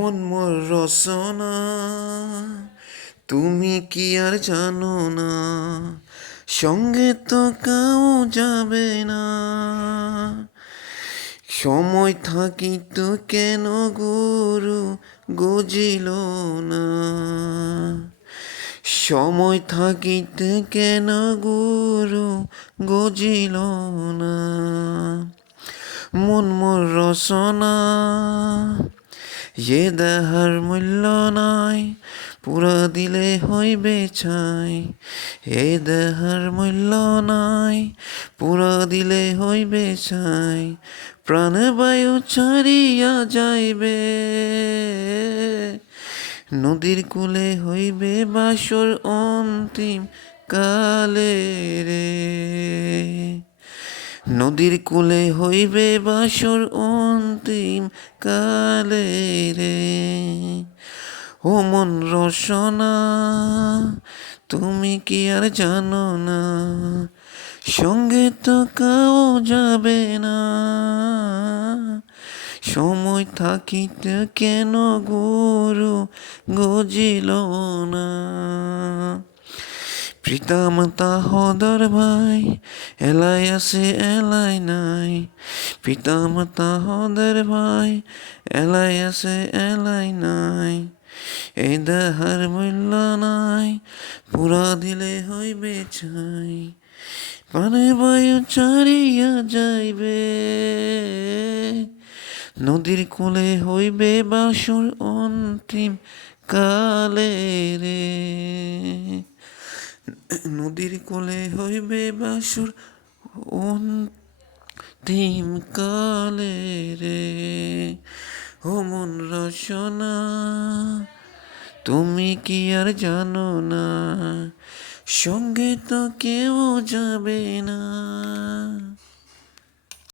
মন মোর রসনা, তুমি কি আর জানো না, সঙ্গে তো কেউ যাবে না। সময় থাকিত কেন গুরু গজিল না, সময় থাকিতে কেন গুরু গজিল না। মন মোর রসনা, এ দেহার মূল্য নাই, পুরা দিলে হইবে ছাই। এ দেহার মূল্য নাই, পুরা দিলে হইবে ছাই। প্রাণ বায়ু ছাড়িয়া যাইবে, নদীর কূলে হইবে বাসর অন্তিম কালে রে। নদীর কূলে হইবে বাসর অন্তিম কালে রে। ও মন রসনা, তুমি কি আর জানো না, সঙ্গে তো কেউ যাবে না। সময় থাকিতে কেন গুরু গজিল না। পিতামাতা হদর ভাই, এলাই আছে এলাই নাই। পিতামাতা হদর ভাই, এলাই আছে এলাই নাই। এই দেহার মূল্য নাই, পুরা দিলে হইবে ছাই। প্রাণে বায়ু ছাড়িয়া যাইবে, নদীর কূলে হইবে বাসর অন্তিম কালে রে। নদীর কূলে হইবে বাসর অন্তিম কালে রে। ও মন রসনা, তুমি কি আর জানো না, সঙ্গে তো কেউ যাবে না।